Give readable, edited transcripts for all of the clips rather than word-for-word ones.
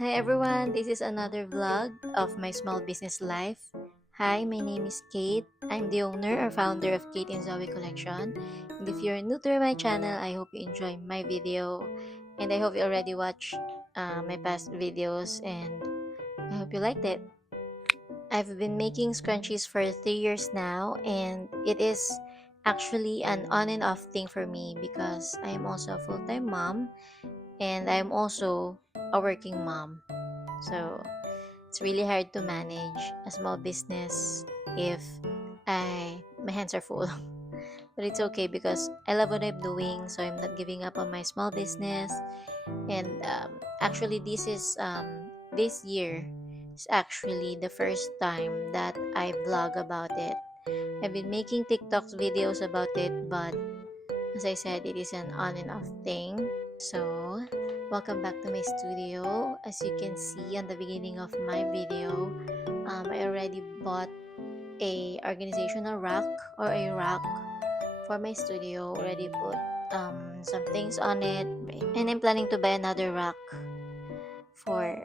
Hi everyone, this is another vlog of my small business life. Hi, my name is Kate. I'm the owner or founder of Kate and Zoe Collection. And if you're new to my channel, I hope you enjoy my video. And I hope you already watched my past videos and I hope you liked it. I've been making scrunchies for 3 years now and it is actually an on and off thing for me because I am also a full-time mom and I'm also a working mom. So it's really hard to manage a small business if my hands are full. But it's okay because I love what I'm doing, so I'm not giving up on my small business. And actually, this year is actually the first time that I vlog about it. I've been making TikTok videos about it, but as I said, it is an on and off thing. So, welcome back to my studio. As you can see on the beginning of my video, I already bought a organizational rack or a rack for my studio. Already put some things on it, and I'm planning to buy another rack for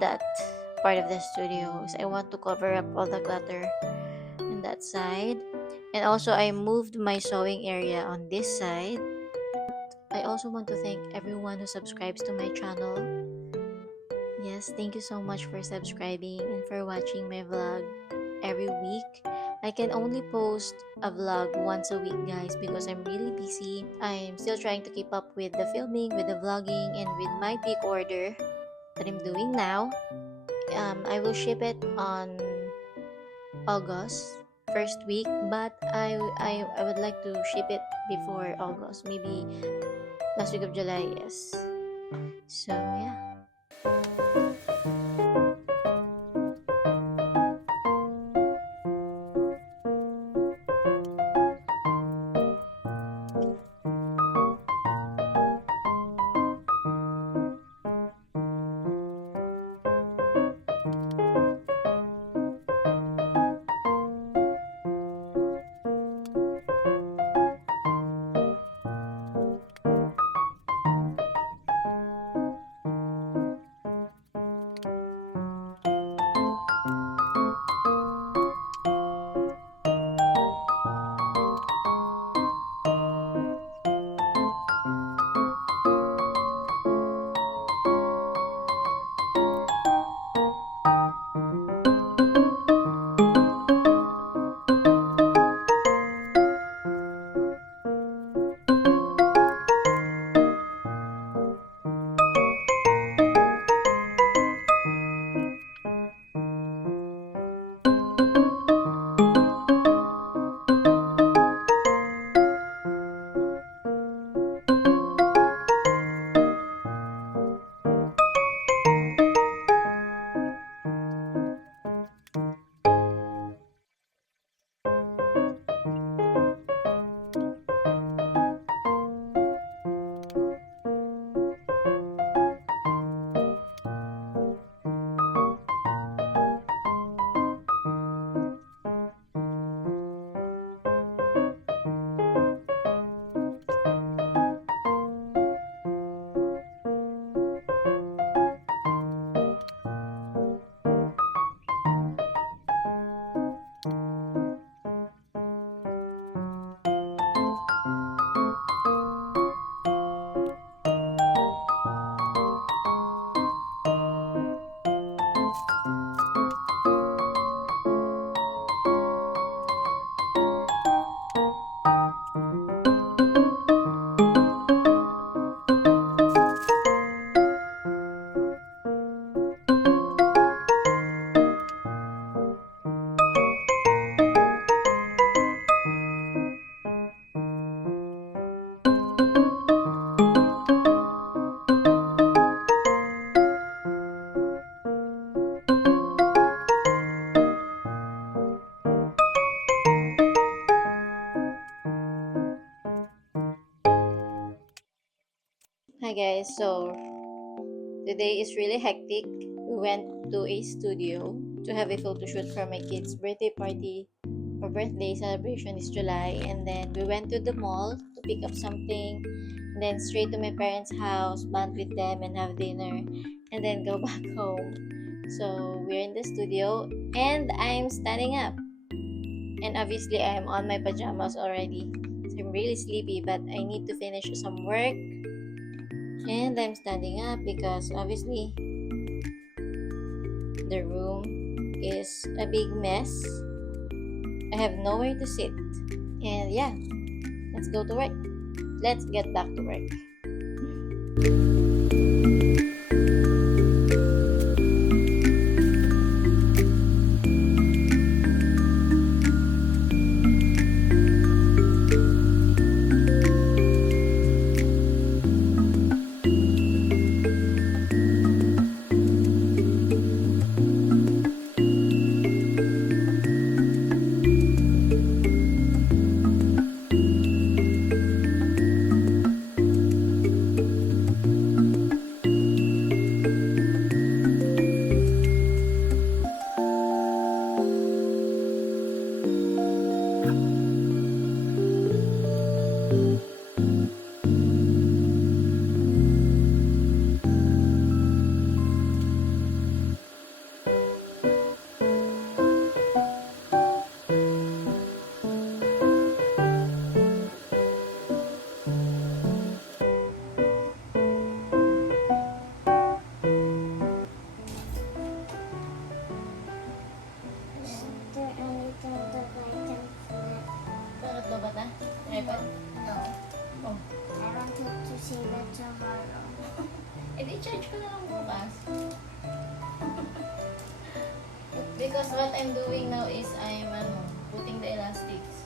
that part of the studio. So I want to cover up all the clutter on that side, and also I moved my sewing area on this side. I also want to thank everyone who subscribes to my channel. Yes, thank you so much for subscribing and for watching my vlog every week. I can only post a vlog once a week, guys, because I'm really busy. I'm still trying to keep up with the filming, with the vlogging, and with my peak order that I'm doing now. I will ship it on August first week, but I would like to ship it before August, maybe last week of July, yes. So yeah. Hi guys, so today is really hectic. We went to a studio to have a photo shoot for my kid's birthday party. our birthday celebration is July, and then we went to the mall to pick up something, and then straight to my parents' house, bond with them and have dinner, and then go back home. So we're in the studio, and I'm standing up, and obviously I'm on my pajamas already. So I'm really sleepy, but I need to finish some work, and I'm standing up because obviously the room is a big mess. I have nowhere to sit. And yeah, let's go to work. Let's get back to work. Pangatlo ba na? No. Oh. I wanted to see that tomorrow. Eh di charge ko na lang bukas. Because what I'm doing now is I'm putting the elastics.